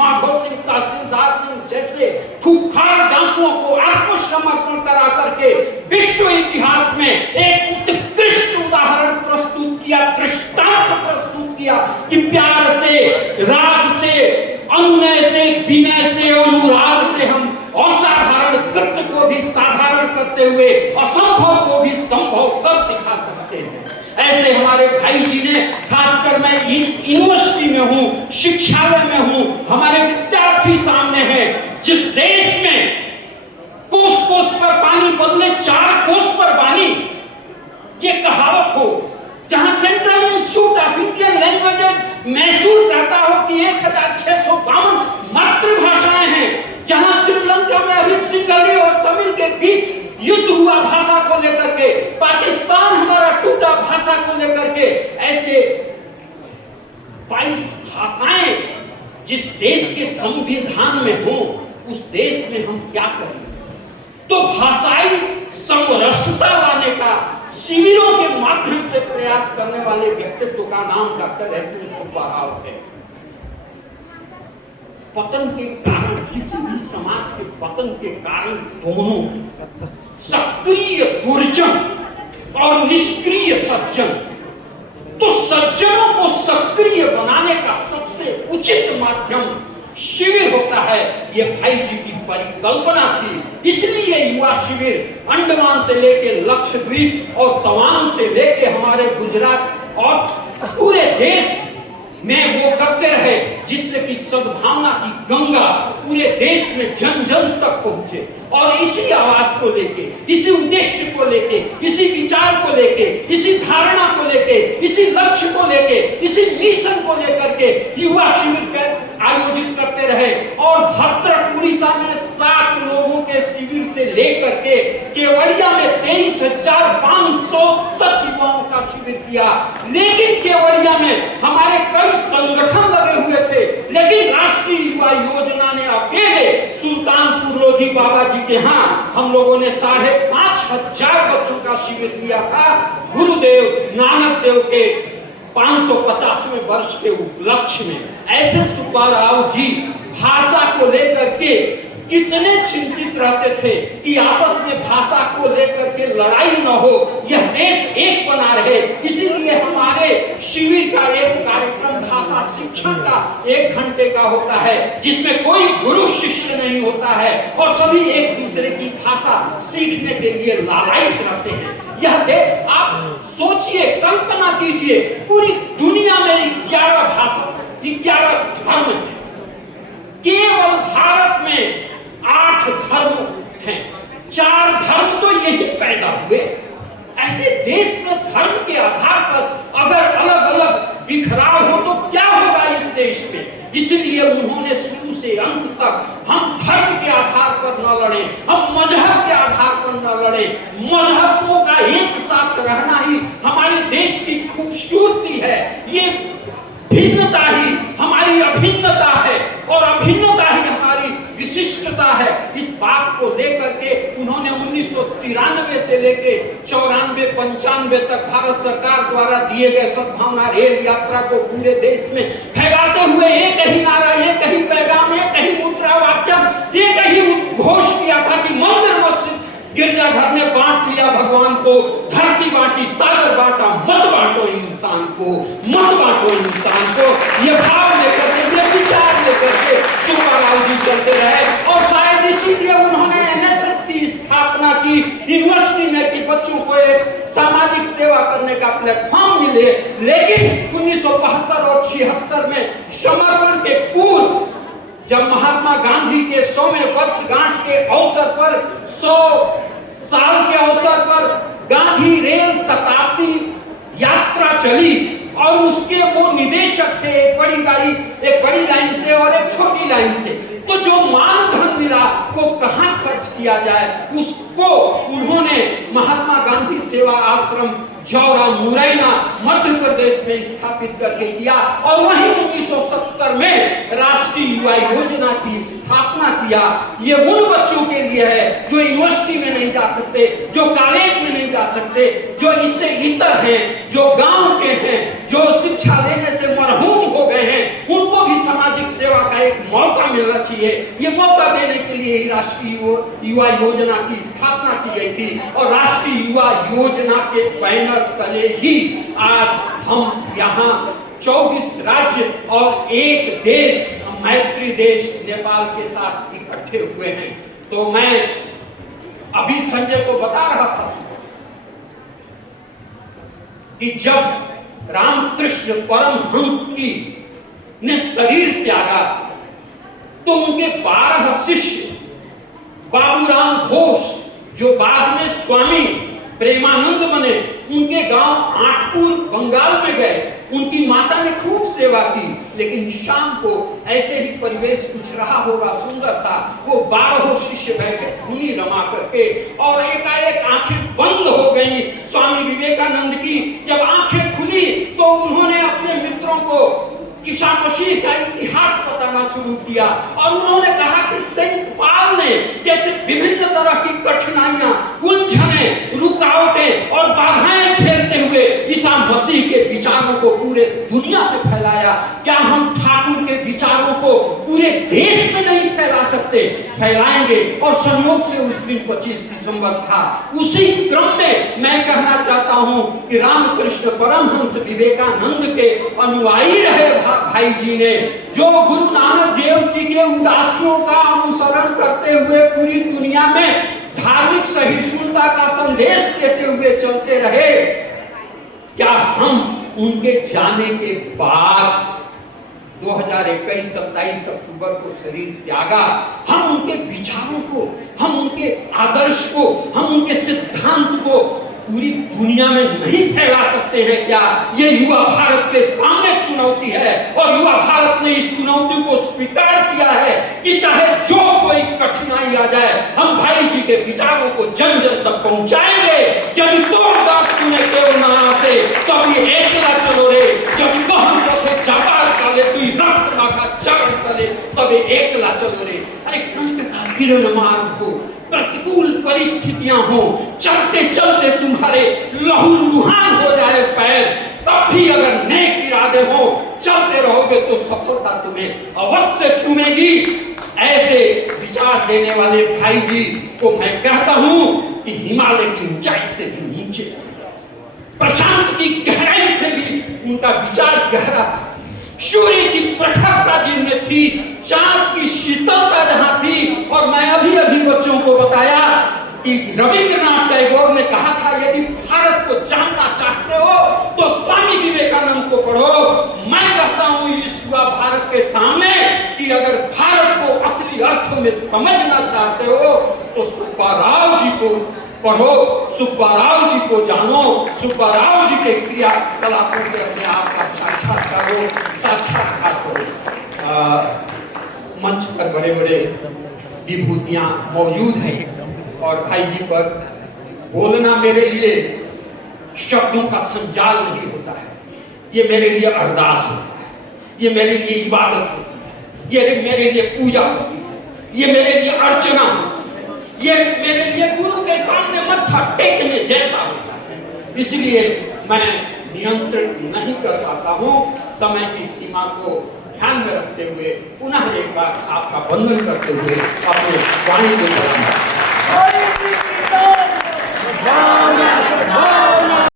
माधो सिंह, तहसीलदार सिंह जैसे खूंखार डाकुओं को आत्मसमर्पण करा करके विश्व इतिहास में एक उत्कृष्ट उदाहरण प्रस्तुत किया, दृष्टांत प्रस्तुत किया कि प्यार से, राग से, अनुनय से, विनय से, अनुराग से हम असाधारण कृत्य को भी साधारण करते हुए असंभव को भी संभव कर दिखा सकते हैं। ऐसे हमारे भाई जी ने, खासकर मैं यूनिवर्सिटी में हूं, शिक्षालय में हूं, हमारे विद्यार्थी सामने हैं, जिस देश में कोस कोस पर पानी बदले 4 कोस पर वाणी, ये कहावत हो, जहां central institute of Indian languages Mysore कहता हो कि 1652 मातृभाषाएं हैं, जहां श्रीलंका में अभी सिंहली और तमिल के बीच युद्ध हुआ भाषा को लेकर के, पाकिस्तान हमारा टूटा भाषा को लेकर के, ऐसे 22 भाषाएं जिस देश के संविधान में हो, उस देश में हम क्या करें? तो भाषाई समरसता लाने का शिविरों के माध्यम से प्रयास करने वाले व्यक्तित्व का नाम डॉक्टर एस.एन. सुब्बा राव है। पतन के कारण, किसी भी समाज के पतन के कारण दोनों सक्रिय दुर्जन और निष्क्रिय सज्जन, तो सज्जनों को सक्रिय बनाने का सबसे उचित माध्यम शिविर होता है। ये भाई जी की परिकल्पना थी, इसलिए युवा शिविर अंडमान से लेके लक्षद्वीप और तवांग से लेके हमारे गुजरात और पूरे देश में वो करते रहे, जिससे कि सद्भावना की गंगा पूरे देश में जन जन तक पहुंचे। और इसी आवाज को लेके, इसी उद्देश्य को लेके, इसी विचार को लेके, इसी धारणा को लेके, इसी लक्ष्य को लेके, इसी मिशन को लेकर के युवा शिविर आयोजित करते रहे। और भद्रक उड़ीसा में 7 लोगों के शिविर से लेकर के केवड़िया में 23,500 तक युवाओं का शिविर किया। लेकिन केवड़िया में हमारे कई संगठन लगे हुए थे, लेकिन राष्ट्रीय युवा योजना ने अकेले सुल्तानपुर लोधी बाबा जी के यहाँ हम लोगों ने 5,500 बच्चों का शिविर किया था, गुरुदेव नानक देव के 550वें वर्ष के उपलक्ष्य में। ऐसे सुब्बा राव जी भाषा को लेकर के कितने चिंतित रहते थे कि आपस में भाषा को लेकर के लड़ाई न हो, यह देश एक बना रहे। इसीलिए हमारे शिविर का एक कार्यक्रम भाषा शिक्षण का 1 घंटे का होता है, जिसमें कोई गुरु शिष्य नहीं होता है और सभी एक दूसरे की भाषा सीखने के लिए लालायित रहते हैं। यह देश, आप सोचिए, कल्पना कीजिए, पूरी दुनिया में 11 भाषा, 11 धर्म हैं, केवल भारत में 8 धर्म हैं। 4 धर्म तो यही पैदा हुए। ऐसे देश में धर्म के आधार पर अगर अलग अलग बिखराव हो तो क्या होगा इस देश में? इसलिए उन्होंने शुरू से अंत तक हम धर्म के आधार पर न लड़े, हम मजहब के आधार पर न लड़े, मजहबों का एक साथ रहना ही हमारे देश की खूबसूरती है। ये भिन्नता ही हमारी अभिन्नता है और अभिन्नता ही हमारी विशिष्टता है। इस बात को लेकर के उन्होंने 1993 से लेके 94-95 तक भारत सरकार द्वारा दिए गए सद्भावना रेल यात्रा को पूरे देश में फैलाते हुए एक ही नारा, एक ही पैगाम, एक ही मुद्रा वाक्य, एक ही घोष किया था कि मंदिर मस्जिद गिरजाघर ने बांट लिया भगवान को, धरती बांटी सागर बांटा, मत बांटो इंसान को, मत बांटो इंसान को। ये भाव लेकर के, ये विचार लेकर के सुब्बा राव जी चलते रहे और शायद इसीलिए उन्होंने एनएसएस की स्थापना की यूनिवर्सिटी में कि बच्चों को एक सामाजिक सेवा करने का प्लेटफॉर्म मिले। लेकिन 1972 और 76 में समर्पण के पूर्व, जब महात्मा गांधी के 100वें वर्षगांठ के अवसर पर, 100 साल के अवसर पर गांधी रेल शताब्दी यात्रा चली और उसके वो निदेशक थे, एक बड़ी गाड़ी, एक बड़ी लाइन से और एक छोटी लाइन से, तो जो मानधन मिला वो कहां खर्च किया जाए, उसको उन्होंने महात्मा गांधी सेवा आश्रम जौरा मुरैना मध्य प्रदेश में स्थापित करके किया और वहीं 1970 में राष्ट्रीय युवा योजना की स्थापना किया। ये उन बच्चों के लिए है जो यूनिवर्सिटी में नहीं जा सकते, जो कॉलेज में नहीं जा सकते, जो इससे इतर हैं, जो गांव के हैं, जो शिक्षा लेने से मरहूम हो गए हैं, उनको भी सामाजिक सेवा का एक मौका मिलना चाहिए। ये मौका देने के लिए ही राष्ट्रीय युवा योजना की स्थापना की गई थी और राष्ट्रीय युवा योजना के बैनर तले ही आज हम यहाँ 24 राज्य और एक देश, मैत्री देश नेपाल के साथ इकट्ठे हुए हैं। तो मैं अभी संजय को बता रहा था कि जब रामकृष्ण परमहंस की ने शरीर त्यागा तो उनके 12 शिष्य बाबूराम घोष जो बाद में स्वामी प्रेमानंद बने, उनके गांव आठपुर बंगाल में गए। उनकी माता ने खूब सेवा की, लेकिन शाम को ऐसे ही परिवेश कुछ रहा होगा सुंदर सा, वो 12 शिष्य बैठे धुनी रमा करके और एकाएक आंखें बंद हो गई स्वामी विवेकानंद की। जब आंखें खुली तो उन्होंने अपने मित्रों को ईसा मसीह का इतिहास बताना शुरू किया और उन्होंने कहा कि सेंट पॉल ने जैसे विभिन्न तरह की कठिनाइयां, उलझने, रुकावटें और बाधाएं झेलते हुए ईसा मसीह के विचारों को पूरे दुनिया में फैलाया, क्या हम ठाकुर के विचारों को पूरे देश में नहीं फैला सकते? फैलाएंगे। और संयोग से उस दिन 25 दिसंबर था। उसी क्रम में मैं कहना चाहता हूं कि रामकृष्ण परमहंस विवेकानंद के अनुयायी रहे भाई जी ने, जो गुरु नानक देव जी के उदासियों का अनुसरण करते हुए पूरी दुनिया में धार्मिक सहिष्णुता का संदेश देते हुए चलते रहे, क्या हम उनके जाने के बाद 2021 27 अक्टूबर को शरीर त्यागा, हम उनके विचारों को, हम उनके आदर्श को, हम उनके सिद्धांत को पूरी दुनिया में नहीं फैला सकते हैं क्या? ये युवा भारत के सामने चुनौती है और युवा भारत ने इस चुनौती को स्वीकार किया है कि चाहे जो कोई कठिनाई आ जाए, हम भाई जी के विचारों को जन जन तक पहुंचाएंगे। जब तोड़ दाग सुने केवल ना से तभी एकला चलो रे, जब कहम पथे जापार काले तू रक्त माखा चरण तले तभी एकला चलो रे। अरे कंठ का किरण मार्ग हो, प्रतिकूल परिस्थितियां हो, चलते चलते तुम्हारे लहू लुहान हो जाए पैर, तब भी अगर नेक इरादे हो चलते रहोगे तो सफलता तुम्हें अवश्य चूमेगी। ऐसे विचार देने वाले भाई जी को मैं कहता हूं कि हिमालय की ऊंचाई से भी नीचे से, प्रशांत की गहराई से भी उनका विचार गहरा था। सूर्य की प्रखरता जिनमें थी, चांद की शीतलता जहां थी। और मैं अभी अभी बच्चों को बताया कि रविंद्रनाथ टैगोर ने कहा था, यदि भारत को जानना चाहते हो तो स्वामी विवेकानंद को पढ़ो। मैं कहता हूं इस युवा भारत के सामने कि अगर भारत को असली अर्थों में समझना चाहते हो तो सुब्बाराव जी को पढ़ो, सुब्बाराव जी को जानो, सुब्बाराव जी के क्रियाकलापों से अपने आप का साक्षात्कार करो। मंच पर बड़े बड़े विभूतियां मौजूद हैं और भाई जी पर बोलना मेरे लिए शब्दों का संजाल नहीं होता है। ये मेरे लिए अरदास होता है, ये मेरे लिए इबादत होती है, ये मेरे लिए पूजा होती है, ये मेरे लिए अर्चना होती है, ये मेरे लिए गुरु के सामने मत्था टेकने जैसा होता है। इसलिए मैं नियंत्रण नहीं कर पाता हूँ। समय की सीमा को ध्यान में रखते हुए पुनः एक बार आपका वंदन करते हुए अपने वाणी को